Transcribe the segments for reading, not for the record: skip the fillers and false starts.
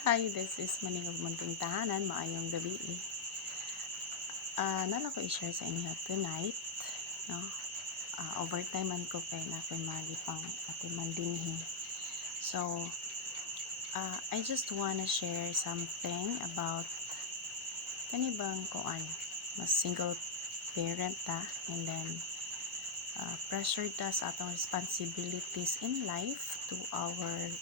Hi, this is Maningog Munting Tahanan. Maayong gabi. Nala ko i-share sa inyo tonight. No? Overtime man ko kay na ako'y magipang atiman dinhi. So, I just wanna share something about kanibang kuan. Mas single parent ta and then pressured ta sa atong responsibilities in life to our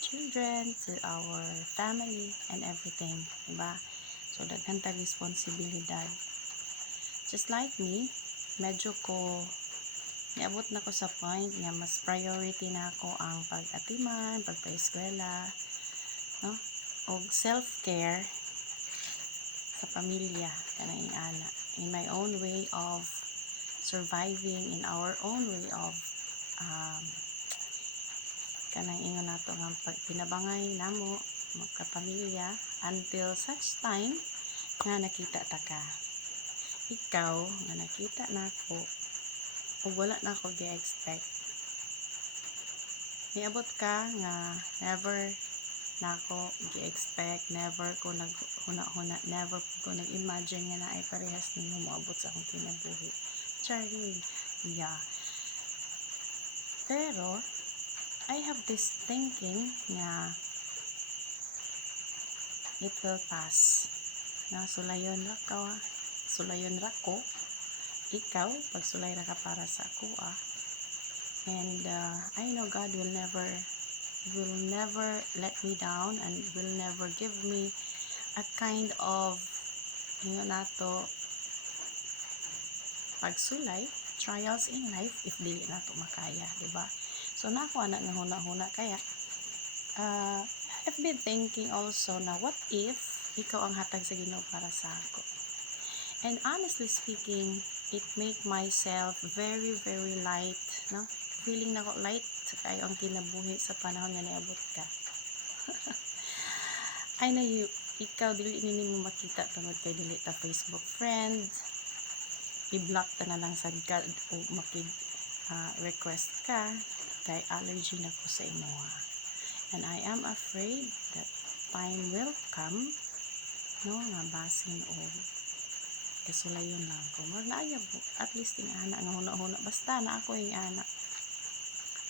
children, to our family, and everything. Diba? So, daghan ta responsibilidad. Just like me, medyo ko niabot na ko sa point nga mas priority na ako ang pag-atiman, pagpa-eskwela, no? O self-care sa pamilya, kanang ana. In my own way of surviving, in our own way of um, kanang ingon nato nga pagtinabangay namo magkapamilya until such time nga nakita ta ka. Ikaw nga nakita nako ug wala na ako gi-expect. Niabot ka nga never nako gi-expect, never ko naghuna-huna, never ko nag-imagine nga naay parehas nimo moabot sa akong kinabuhi. Charing, yeah. Pero I have this thinking nga it will pass. Na sulayon ra ka, sulayon ra ko. Ikaw, pagsulay ra ka para sa ako And I know God will never let me down and will never give me a kind of nato pagsulay, trials in life if dili nato makaya, di ba? So nako ana nga huna-huna kaya I've been thinking also na what if ikaw ang hatag sa Ginoo para sa ako. And honestly speaking, it make myself very very light, no? Feeling na ko light kayo ang kinabuhi sa panahon nga niabot ka. I know ikaw dili nini mo makita tungod kay dili ta Facebook friend. I-block ta na lang sad ka o request ka kay allergy na ko sa imo. And I am afraid that time will come, no, nga basin o kasulayon lang ko. Naayab at least yung anak nga huna-huna. Basta na ako yung anak.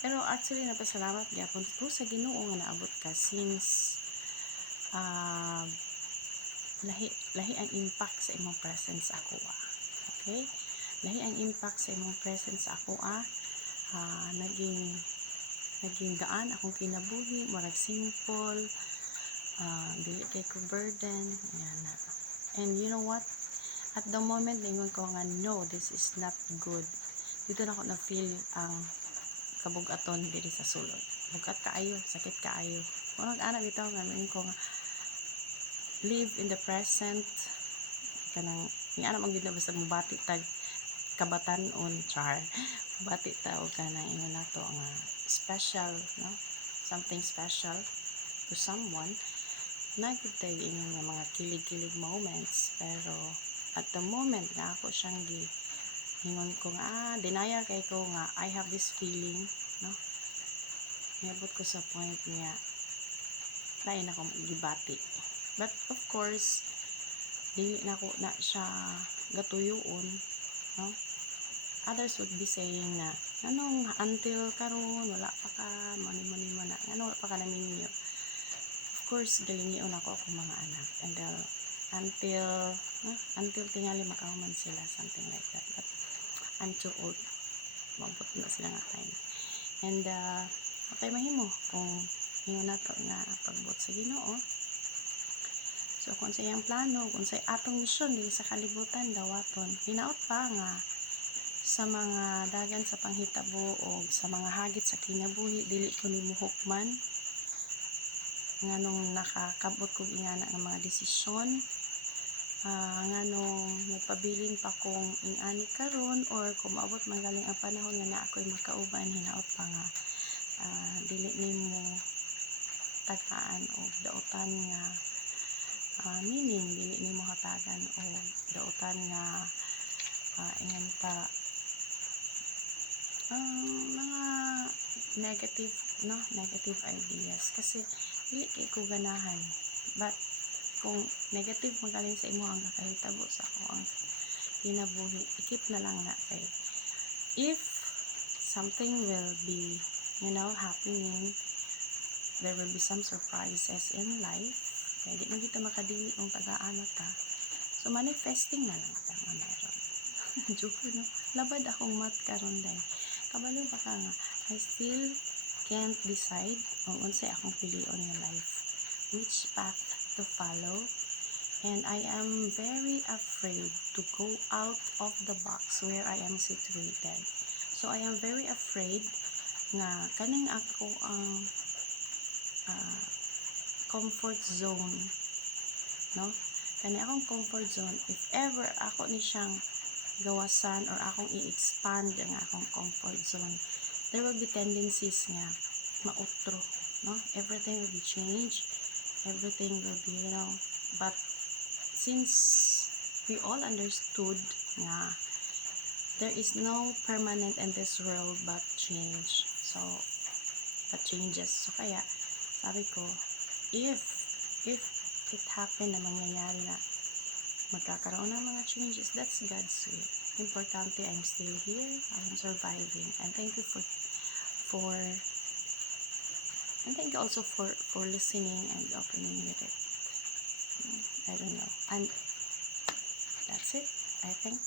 Pero actually, napasalamat gyapon ko sa Ginoo nga naabot ka since lahi ang impact sa imong presence ako. Okay? Lahi ang impact sa imong presence ako. Naging gaan akong kinabuhi, marag simple, dili kay ko burden. Ayan na. And you know what? At the moment, naingon ko nga, no, this is not good. Dito na ako na-feel ang kabugaton diri sa sulod. Bugat kaayo, sakit kaayo. Kung nag-anak dito, ngayon ko nga, live in the present. Kanang, yung anak mag-gina basta mabati tag kabatanon, char. Mabati ta o kanang ingon na to, nga special, no? Something special to someone. Nagitay ingon nga mga kilig-kilig moments, pero at the moment nga ako siyang hingon ko nga denial kay ko nga I have this feeling, no? Niabot ko sa point nga lain ako gibati. But of course, dili na ko na siya gatuyoon, no? Others would be saying na anong until karon wala pa ka mani na ano wala pa ka namin niyo. Of course, galingion ako mga anak and until tingali makahuman sila, something like that. But I'm too old. Mabot na sila nga time. And matay mahimo kung hingon nato nga pagbuot sa Ginoo. So kung sa iyang plano, kung sa atong misyon dili sa kalibutan dawaton, hinaot pa nga sa mga dagan sa panghitabo o sa mga hagit sa kinabuhi dili ko nimo hukman nganong nakakabot kog ingana nga mga desisyon nganong magpabilin pa kong ingani karon or kung maabot man galing ang panahon nga na ako'y makauban hinaot pa nga dili nimo tagaan o dautan nga meaning dili nimo hatagan o dautan nga ingon ta mga negative ideas kasi dili kay ko ganahan. But kung negative magaling sa imo ang kakahitabo sa ako ang kinabuhi, ikip na lang na kay if something will be, happening, there will be some surprises in life, kaya di man kita makadili kung tagaan ta. So manifesting na lang ta nga meron. Joke no. Labad akong mat karon day. Kabalo pa ka nga, I still can't decide kung unsay akong pilion nga life, which path to follow. And I am very afraid to go out of the box where I am situated. So I am very afraid nga kaning ako ang comfort zone, no? Kani akong comfort zone, if ever ako ni siyang gawasan or akong i-expand ang akong comfort zone, there will be tendencies nga mautro, no? Everything will be changed, everything will be, but since we all understood nga there is no permanent in this world but changes. So kaya sabi ko, if it happen na mangyayari na magkakaroon ng mga changes, that's God's will. Importante, I'm still here, I'm surviving, and thank you and thank you also for listening and opening with it. I don't know, and that's it, I think.